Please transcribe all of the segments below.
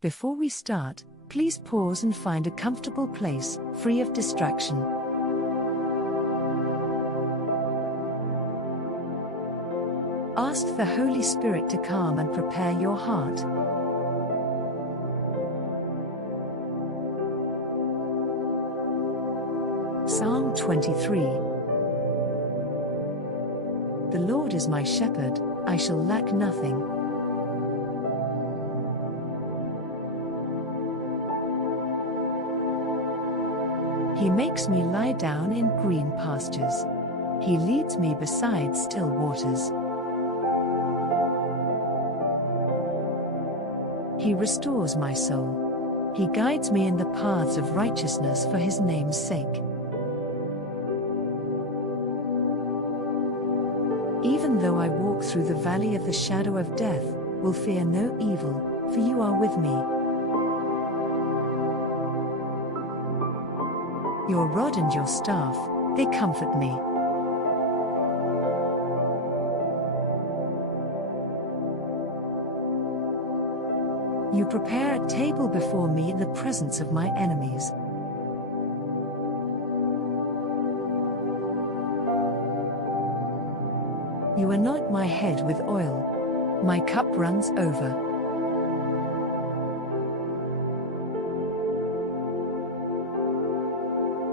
Before we start, please pause and find a comfortable place, free of distraction. Ask the Holy Spirit to calm and prepare your heart. Psalm 23. The Lord is my shepherd, I shall lack nothing. He makes me lie down in green pastures. He leads me beside still waters. He restores my soul. He guides me in the paths of righteousness for his name's sake. Even though I walk through the valley of the shadow of death, will fear no evil, for you are with me. Your rod and your staff, they comfort me. You prepare a table before me in the presence of my enemies. You anoint my head with oil. My cup runs over.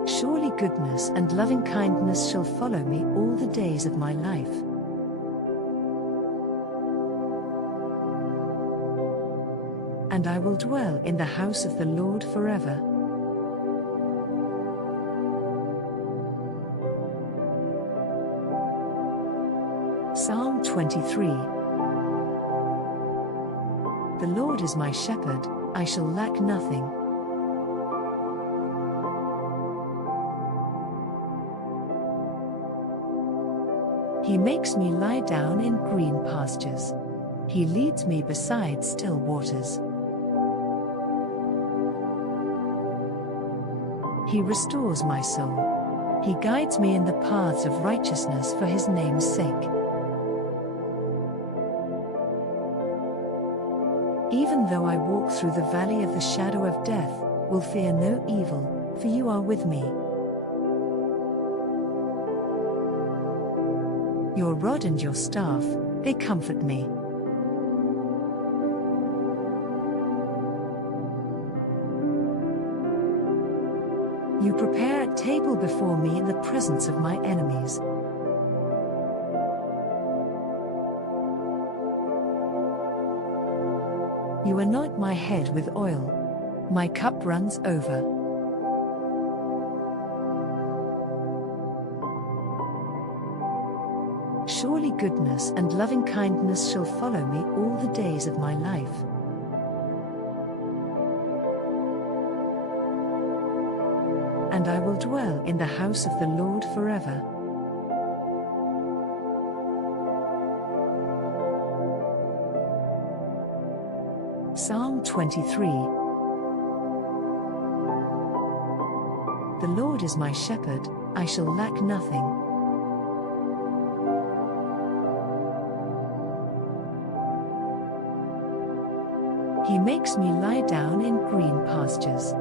Surely goodness and loving kindness shall follow me all the days of my life. And I will dwell in the house of the Lord forever. Psalm 23. The Lord is my shepherd, I shall lack nothing. He makes me lie down in green pastures. He leads me beside still waters. He restores my soul. He guides me in the paths of righteousness for his name's sake. Even though I walk through the valley of the shadow of death, will fear no evil, for you are with me. Your rod and your staff, they comfort me. You prepare a table before me in the presence of my enemies. You anoint my head with oil. My cup runs over. Surely goodness and loving kindness shall follow me all the days of my life. And I will dwell in the house of the Lord forever. Psalm 23. The Lord is my shepherd, I shall lack nothing. He makes me lie down in green pastures.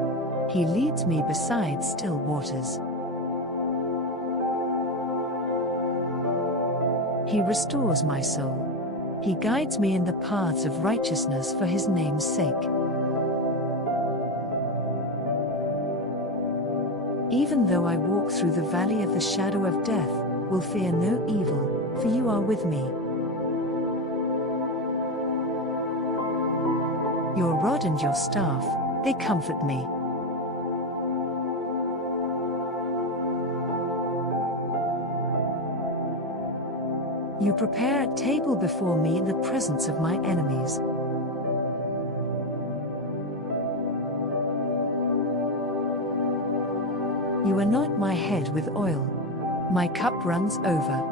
He leads me beside still waters. He restores my soul. He guides me in the paths of righteousness for his name's sake. Even though I walk through the valley of the shadow of death, will fear no evil, for you are with me. Your rod and your staff, they comfort me. You prepare a table before me in the presence of my enemies. You anoint my head with oil. My cup runs over.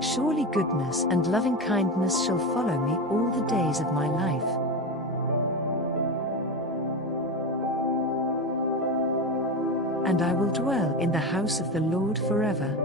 Surely goodness and loving kindness shall follow me all the days of my life. And I will dwell in the house of the Lord forever.